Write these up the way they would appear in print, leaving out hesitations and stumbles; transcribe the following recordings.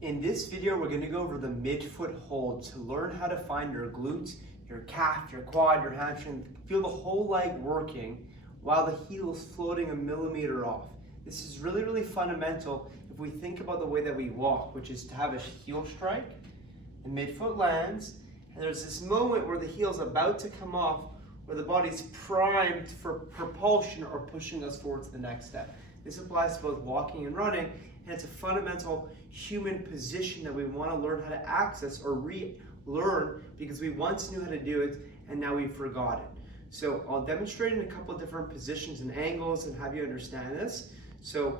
In this video, we're going to go over the midfoot hold to learn how to find your glutes, your calf, your quad, your hamstring, feel the whole leg working while the heel is floating a millimeter off. This is really fundamental if we think about the way that we walk, which is to have a heel strike, and midfoot lands, and there's this moment where the heel's about to come off, where the body's primed for propulsion or pushing us forward to the next step. This applies to both walking and running, and it's a fundamental human position that we want to learn how to access or relearn because we once knew how to do it and now we've forgotten. So I'll demonstrate in a couple of different positions and angles and have you understand this. So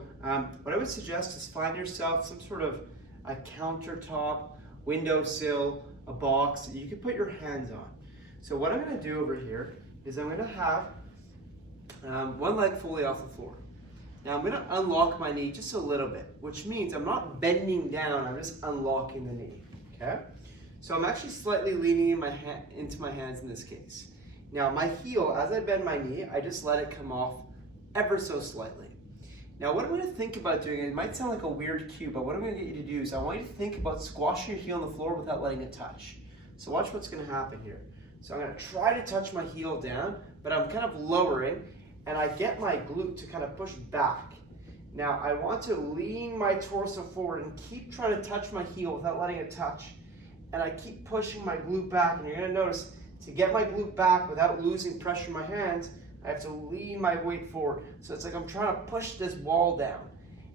what I would suggest is find yourself some sort of a countertop, windowsill, a box that you can put your hands on. So what I'm going to do over here is I'm going to have one leg fully off the floor. Now I'm going to unlock my knee just a little bit, which means I'm not bending down, I'm just unlocking the knee, okay? So I'm actually slightly leaning into my hands in this case. Now my heel, as I bend my knee, I just let it come off ever so slightly. Now what I'm going to think about doing, it might sound like a weird cue, but what I'm going to get you to do is I want you to think about squashing your heel on the floor without letting it touch. So watch what's going to happen here. So I'm going to try to touch my heel down, but I'm kind of lowering, and I get my glute to kind of push back. Now I want to lean my torso forward and keep trying to touch my heel without letting it touch. And I keep pushing my glute back, and you're going to notice to get my glute back without losing pressure in my hands, I have to lean my weight forward. So it's like I'm trying to push this wall down.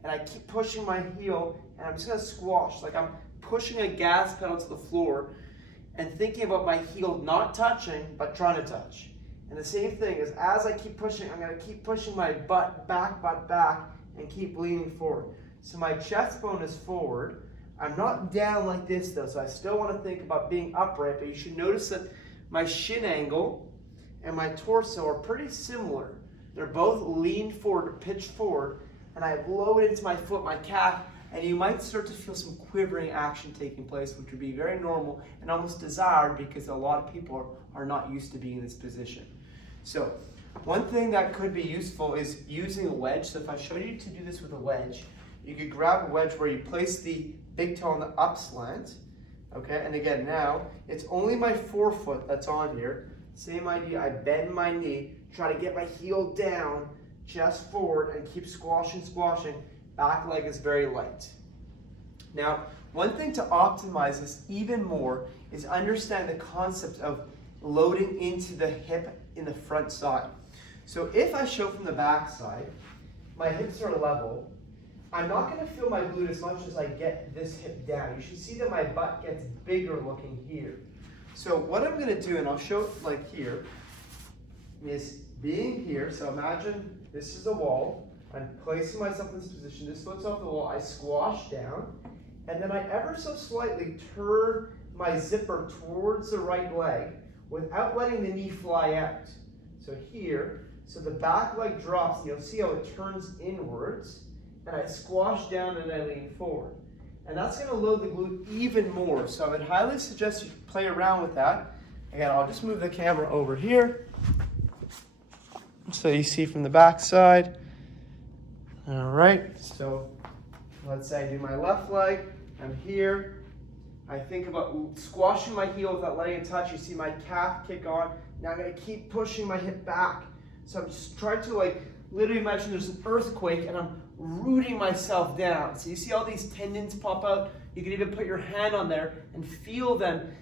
And I keep pushing my heel, and I'm just going to squash, like I'm pushing a gas pedal to the floor and thinking about my heel not touching, but trying to touch. And the same thing is, as I keep pushing, I'm going to keep pushing my butt back, and keep leaning forward. So my chest bone is forward. I'm not down like this though, so I still want to think about being upright, but you should notice that my shin angle and my torso are pretty similar. They're both leaned forward, pitched forward, and I've lowered into my foot, my calf, and you might start to feel some quivering action taking place, which would be very normal and almost desired because a lot of people are not used to being in this position. So one thing that could be useful is using a wedge. So if I showed you to do this with a wedge, you could grab a wedge where you place the big toe on the up slant, okay? And again, now it's only my forefoot that's on here. Same idea, I bend my knee, try to get my heel down, chest forward, and keep squashing. Back leg is very light. Now, one thing to optimize this even more is understand the concept of loading into the hip in the front side. So if I show from the back side, my hips are level, I'm not going to feel my glute as much as I get this hip down. You should see that my butt gets bigger looking here. So what I'm going to do, and I'll show it like here, is being here. So imagine this is a wall. I'm placing myself in this position. This foot's off the wall. I squash down, and then I ever so slightly turn my zipper towards the right leg without letting the knee fly out. So here, so the back leg drops, and you'll see how it turns inwards, and I squash down and I lean forward. And that's going to load the glute even more. So I would highly suggest you play around with that. Again, I'll just move the camera over here so you see from the back side. All right, so let's say I do my left leg. I'm here. I think about squashing my heel without letting it touch. You see my calf kick on. Now I'm going to keep pushing my hip back. So I'm just trying to literally imagine there's an earthquake and I'm rooting myself down. So you see all these tendons pop out. You can even put your hand on there and feel them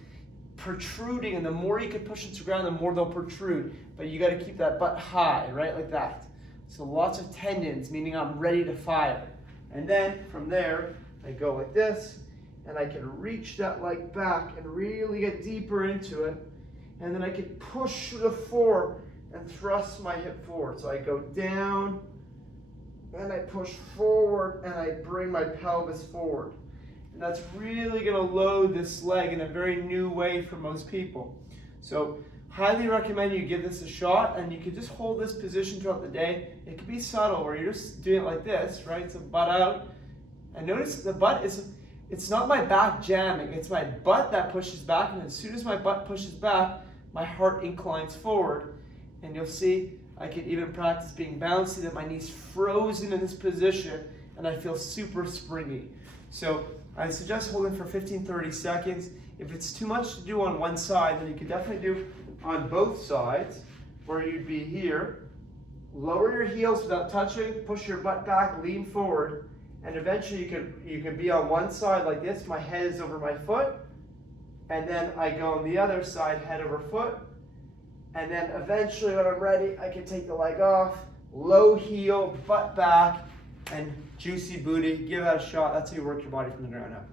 protruding, and the more you can push it to the ground, the more they'll protrude. But you got to keep that butt high, right, like that. So lots of tendons, meaning I'm ready to fire. And then from there, I go like this, and I can reach that leg back and really get deeper into it. And then I can push to the floor and thrust my hip forward. So I go down, and I push forward, and I bring my pelvis forward. And that's really going to load this leg in a very new way for most people. So highly recommend you give this a shot, and you can just hold this position throughout the day. It can be subtle where you're just doing it like this, right? So butt out. And notice the butt it's not my back jamming, it's my butt that pushes back, and as soon as my butt pushes back, my heart inclines forward. And you'll see I can even practice being bouncy, that my knee's frozen in this position, and I feel super springy. So I suggest holding for 15-30 seconds. If it's too much to do on one side, then you can definitely do on both sides, where you'd be here. Lower your heels without touching, push your butt back, lean forward, and eventually you can be on one side like this, my head is over my foot, and then I go on the other side, head over foot, and then eventually when I'm ready, I can take the leg off, low heel, butt back, and juicy booty. Give that a shot. That's how you work your body from the ground up.